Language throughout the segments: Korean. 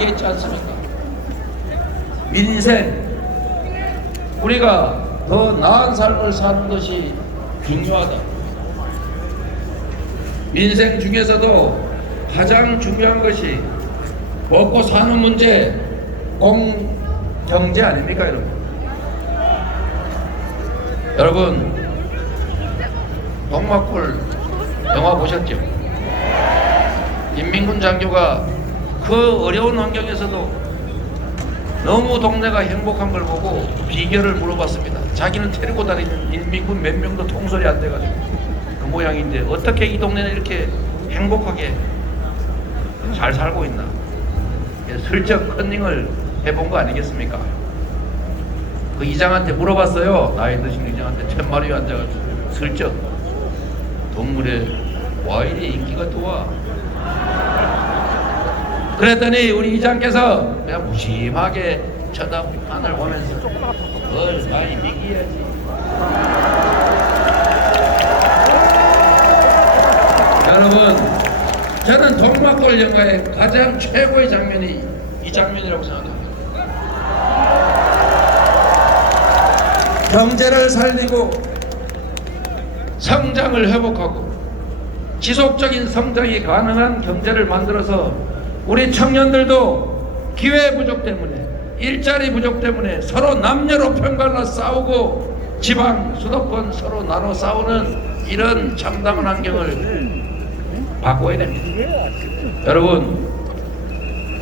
얘기했지 않습니까? 민생, 우리가 더 나은 삶을 사는 것이 중요하다. 민생 중에서도 가장 중요한 것이 먹고 사는 문제, 공경제 아닙니까, 여러분? 여러분, 동막골 영화 보셨죠? 인민군 장교가 그 어려운 환경에서도 너무 동네가 행복한 걸 보고 비결을 물어봤습니다. 자기는 데리고 다니는 인민군 몇 명도 통솔이 안 돼가지고 그 모양인데 어떻게 이 동네는 이렇게 행복하게 잘 살고 있나? 예, 슬쩍 컨닝을 해본 거 아니겠습니까? 그 이장한테 물어봤어요. 나이 드신 이장한테 천마리 앉아가지고 슬쩍 동물에 와 이리 인기가 좋아. 그랬더니 우리 이장께서 그냥 무심하게 쳐다만을 보면서 뭘 많이 미기야지. 여러분, 저는 동막골 영화의 가장 최고의 장면이 이 장면이라고 생각합니다. 경제를 살리고 성장을 회복하고 지속적인 성장이 가능한 경제를 만들어서 우리 청년들도 기회 부족 때문에 일자리 부족 때문에 서로 남녀로 편갈라 싸우고 지방 수도권 서로 나눠 싸우는 이런 참담한 환경을 바꿔야 됩니다. 여러분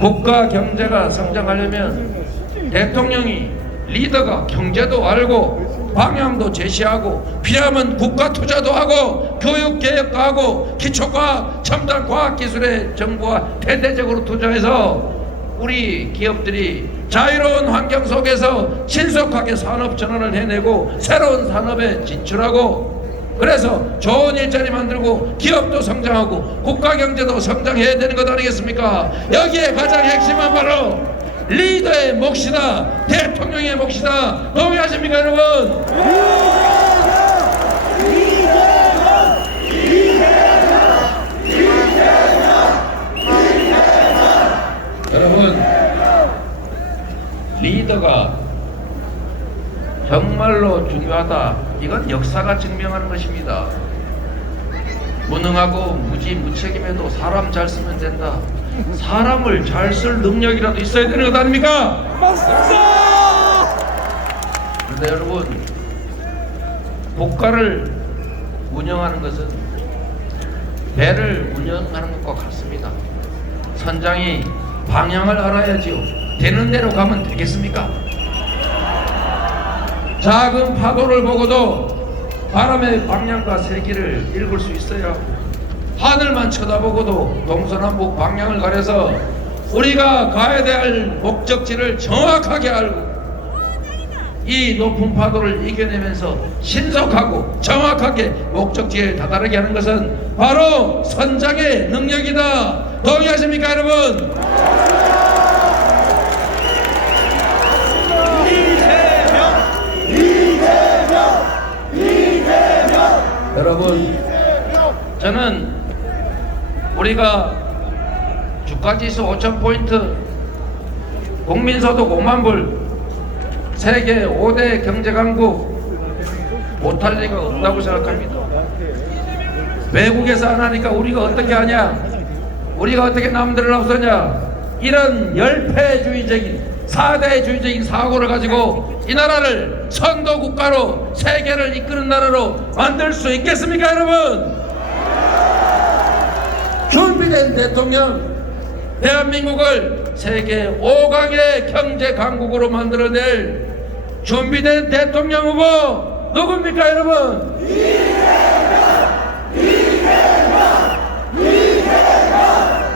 국가 경제가 성장하려면 대통령이 리더가 경제도 알고 방향도 제시하고 필요하면 국가 투자도 하고 교육 개혁도 하고 기초과학 첨단 과학 기술에 정부와 대대적으로 투자해서 우리 기업들이 자유로운 환경 속에서 신속하게 산업 전환을 해내고 새로운 산업에 진출하고 그래서 좋은 일자리 만들고 기업도 성장하고 국가 경제도 성장해야 되는 것 아니겠습니까? 여기에 가장 핵심은 바로 리더의 몫이다. 대통령의 몫이다. 동의하십니까? 여러분, 리더가 정말로 중요하다. 이건 역사가 증명하는 것입니다. 무능하고 무지 무책임해도 사람 잘 쓰면 된다. 사람을 잘 쓸 능력이라도 있어야 되는 것 아닙니까? 맞습니다. 그런데 여러분, 국가를 운영하는 것은 배를 운영하는 것과 같습니다. 선장이 방향을 알아야지요. 되는 대로 가면 되겠습니까? 작은 파도를 보고도 바람의 방향과 세기를 읽을 수 있어야 하늘만 쳐다보고도 동서남북 방향을 가려서 우리가 가야 될 목적지를 정확하게 알고 이 높은 파도를 이겨내면서 신속하고 정확하게 목적지에 다다르게 하는 것은 바로 선장의 능력이다. 동의하십니까, 여러분? 여러분, 저는 우리가 주가지수 5천 포인트, 국민소득 5만 불, 세계 5대 경제 강국 못할 리가 없다고 생각합니다. 외국에서 안 하니까 우리가 어떻게 하냐? 우리가 어떻게 남들을 앞서냐? 이런 열패주의적인 사대주의적인 사고를 가지고 이 나라를 선도 국가로 세계를 이끄는 나라로 만들 수 있겠습니까, 여러분? 준비된 대통령 대한민국을 세계 5강의 경제 강국으로 만들어낼 준비된 대통령 후보 누굽니까 여러분?